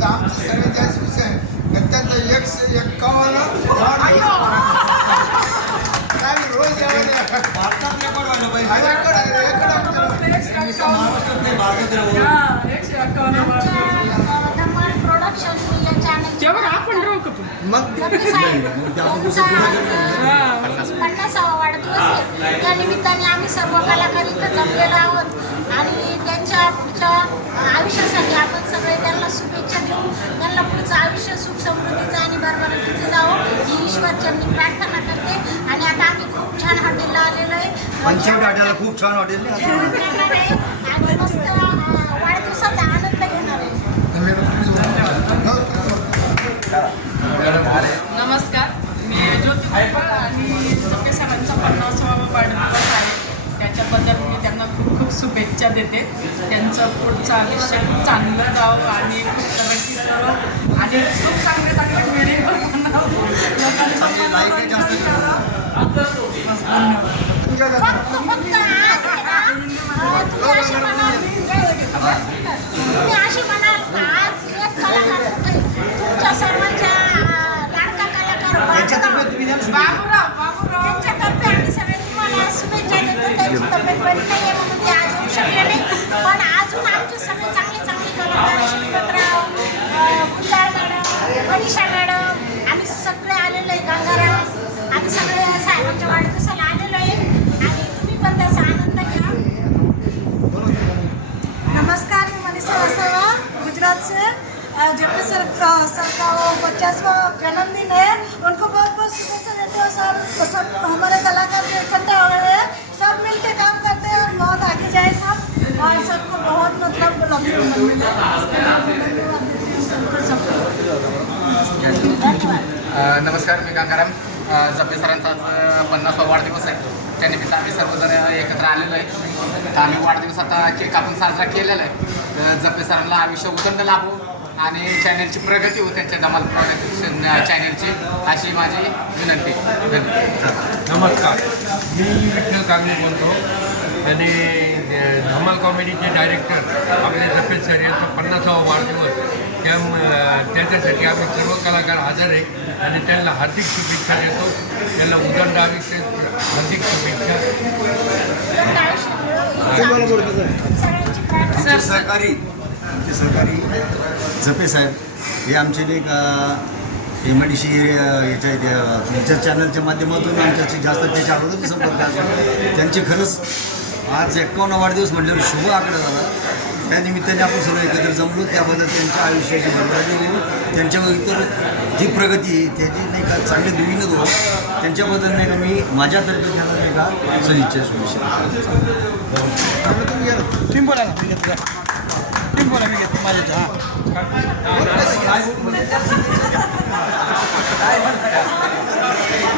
तर आमचे सगळे त्याच विषय आहे. तर त्यांचा एकशे एक्कावन्न काय रोज यावं व्हायला पाहिजे. महाराष्ट्रात नाही भारतात राहू. धमाल प्रोडक्शन या चॅनल आपण राहू का पण मग पन्नासावा वाढदिवस आहे. त्या निमित्ताने आम्ही सर्व कलाकार इथं जमलेलो आहोत. आणि त्यांच्या पुढच्या आयुष्यासाठी आपण सगळे त्यांना शुभेच्छा देऊ. त्यांना पुढचं आयुष्य सुख समृद्धीचं आणि बरबरकीचं जावं. ही ईश्वरचरणी प्रार्थना करते. आणि आता आम्ही खूप छान हॉटेलला आलेलो आहे. खूप छान हॉटेल आणि मस्त नमस्कार. मी ज्योती भोपाळ आणि जपे सरांचा पन्नासावा वाढदिवस आहे. त्याच्याबद्दल मी त्यांना खूप खूप शुभेच्छा देते. त्यांचं पुढचं आयुष्य खूप चांगलं जावं आणि खूप तरक्की करावं आणि खूप चांगले चांगले व्हिडिओ बनावं. जब भी सर का सर का वो पचासवा जन्मदिन है उनको बहुत बहुत शुभेच्छा देते हैं सर। सब हमारे कलाकार जो इकट्ठा हो रहे हैं सब मिल के काम करते हैं और बहुत आगे जाए सब। और सबको बहुत मतलब नमस्कार मी गंगाराम. जपे सरांचा आज पन्नासवा वाढदिवस आहे. त्यानिमित्त आम्ही सर्वजण एकत्र आलेलो आहे. तर वाढदिवस आता केक आपण साजरा केलेला आहे. तर जपे सरांना आयुष्य उदंड लाभू. आणि चॅनलची प्रगती हो त्यांच्या धमाल प्रोडक्शन चॅनलची अशी माझी विनंती. धन्यवाद. नमस्कार. मी विठ्ठल कांगणे बोलतो. आणि धमाल कॉमेडीचे डायरेक्टर आपले जपेश सर यांचा पन्नासावा वाढदिवस. त्या त्याच्यासाठी आम्ही सर्व कलाकार हजर आहे. आणि त्यांना हार्दिक शुभेच्छा देतो. त्यांना उदंड आयुष्य हार्दिक शुभेच्छा. सहकारी आमचे सहकारी जपे साहेब हे आमचे नाही का एम डी सी याच्या तुमच्या चॅनलच्या माध्यमातून आमच्याशी जास्त त्याच्या अगोदर संपर्क असतो त्यांचे खरंच आज एक्कावन्न वाढदिवस म्हटल्यावर शुभ आकडा झाला. त्यानिमित्ताने आपण सर्व एकत्र जमलो. त्याबद्दल त्यांच्या आयुष्याची भरभराटी होऊन त्यांच्या इतर जी प्रगती आहे त्याची नाही का चांगली दुविन हो त्यांच्याबद्दल नाही का मी माझ्यातर्फे त्यांना नाही का सदिच्छा शुभेच्छा तुम्ही बोला मी घेतो माझ्या हां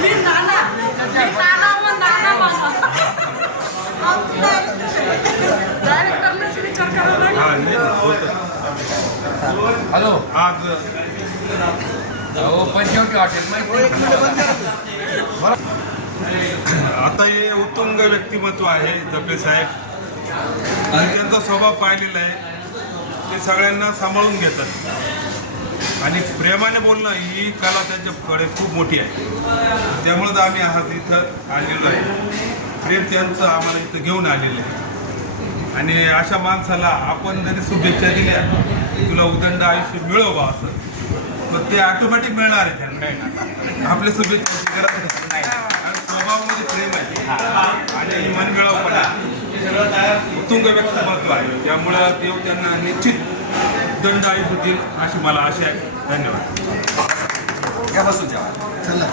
मी नाना मी नाना मग नाना मामा. डायरेक्टरनेच विचार करावा लागेल हॅलो आज हो पंचवटी हॉटेल माहिती आता हे उत्तुंग व्यक्तिमत्व आहे जपे साहेब. आणि त्यांचा स्वभाव पाहिलेला आहे. ते सगळ्यांना सांभाळून घेतात. आणि प्रेमाने बोलणं ही कला त्यांच्याकडे खूप मोठी आहे. त्यामुळं आम्ही आहात इथं आलेलो आहे. प्रेम त्यांचं आम्हाला इथं घेऊन आलेलं आहे. आणि अशा माणसाला आपण जरी शुभेच्छा दिल्या तुला उदंड आयुष्य मिळव बा असं. मग ते ऑटोमॅटिक मिळणार आहे त्यांना. आपल्या शुभेच्छा गरज नाही. आणि स्वभावामध्ये प्रेम आहे. आणि मन मिळव पडा उत्तुंग व्यक्तिमत्व आहे. त्यामुळं देव त्यांना निश्चित दंड आयुष्य देईल अशी मला आशा आहे. धन्यवाद. या बसून जेवा